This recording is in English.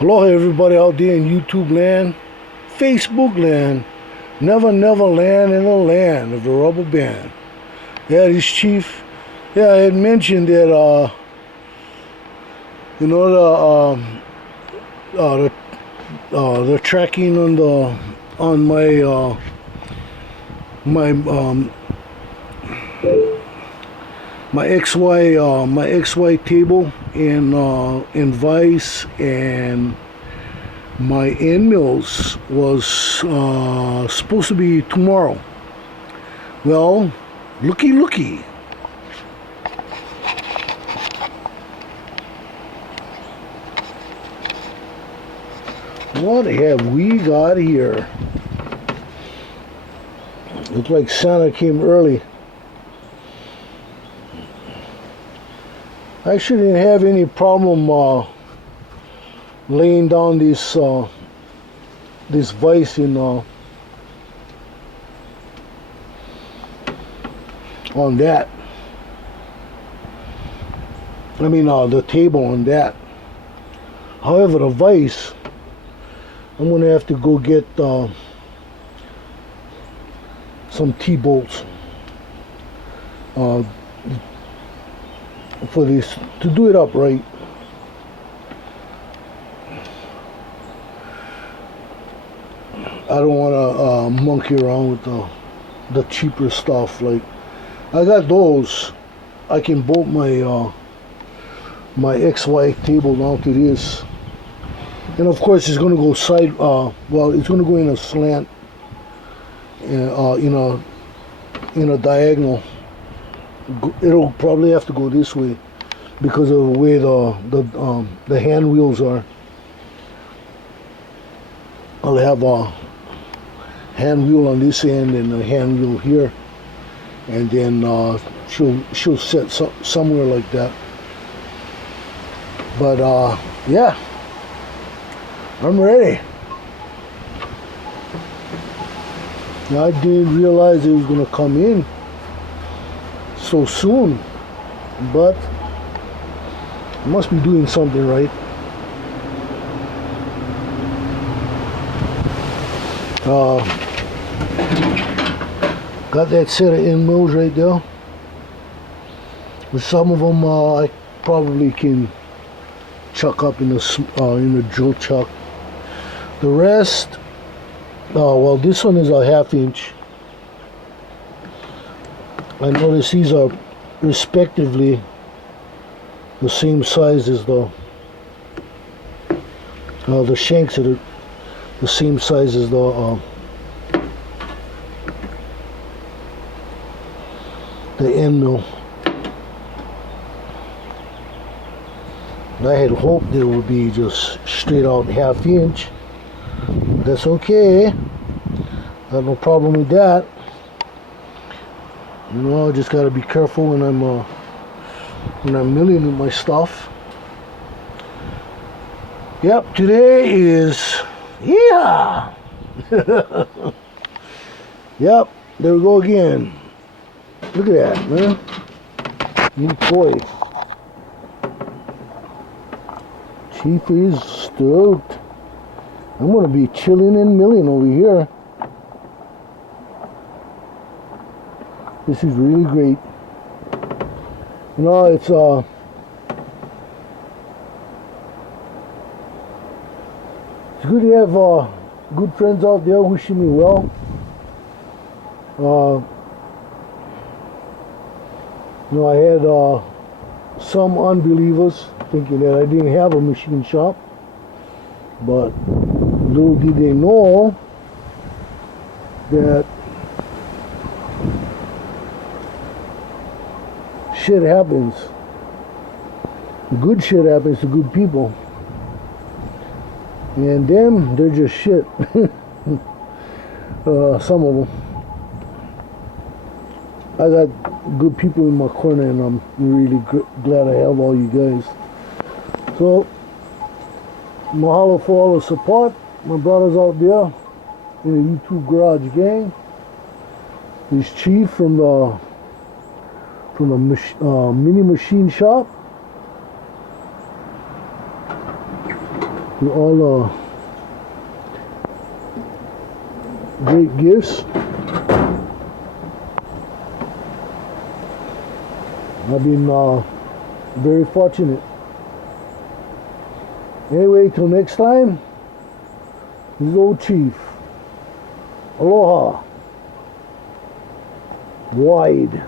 Hello everybody out there in YouTube land, Facebook land, never land in the land of the rubber band. Yeah, this chief. Yeah, I had mentioned that you know the tracking on my XY table in Vice, and my end mills was supposed to be tomorrow. Well, looky. What have we got here? Looks like Santa came early. I shouldn't have any problem laying down this vise in on that. I mean the table on that. However, the vise, I'm gonna have to go get some T-bolts for this to do it up right. I don't want to monkey around with the cheaper stuff. Like, I got those. I can bolt my my XY table down to this, and of course it's going to go side. Well, it's going to go in a slant, in a diagonal. It'll probably have to go this way because of the way the hand wheels are. I'll have a hand wheel on this end and a hand wheel here, and then she'll set somewhere like that. But yeah, I'm ready. Now, I didn't realize it was gonna come in so soon, but I must be doing something right. Got that set of end mills right there. With some of them I probably can chuck up in the drill chuck. The rest, well, this one is a 1/2 inch. I notice these are respectively the same size as the shanks are the same size as the end mill. I had hoped it would be just straight out 1/2 inch. That's okay. Got no problem with that. You know, I just gotta be careful when I'm milling with my stuff. Yep, today is, yeah. Yep, there we go again. Look at that, man. New toy. Chief is stoked. I'm gonna be chilling and milling over here. This is really great. You know, it's good to have good friends out there wishing me well. You know, I had some unbelievers thinking that I didn't have a machine shop, but little did they know that shit happens. Good shit happens to good people. And them, they're just shit. Some of them. I got good people in my corner, and I'm really glad I have all you guys. So, mahalo for all the support. My brothers out there in the YouTube garage gang. This Chief from the mini machine shop. with all great gifts. I've been very fortunate. Anyway, till next time, this is Old Chief. Aloha. Wide.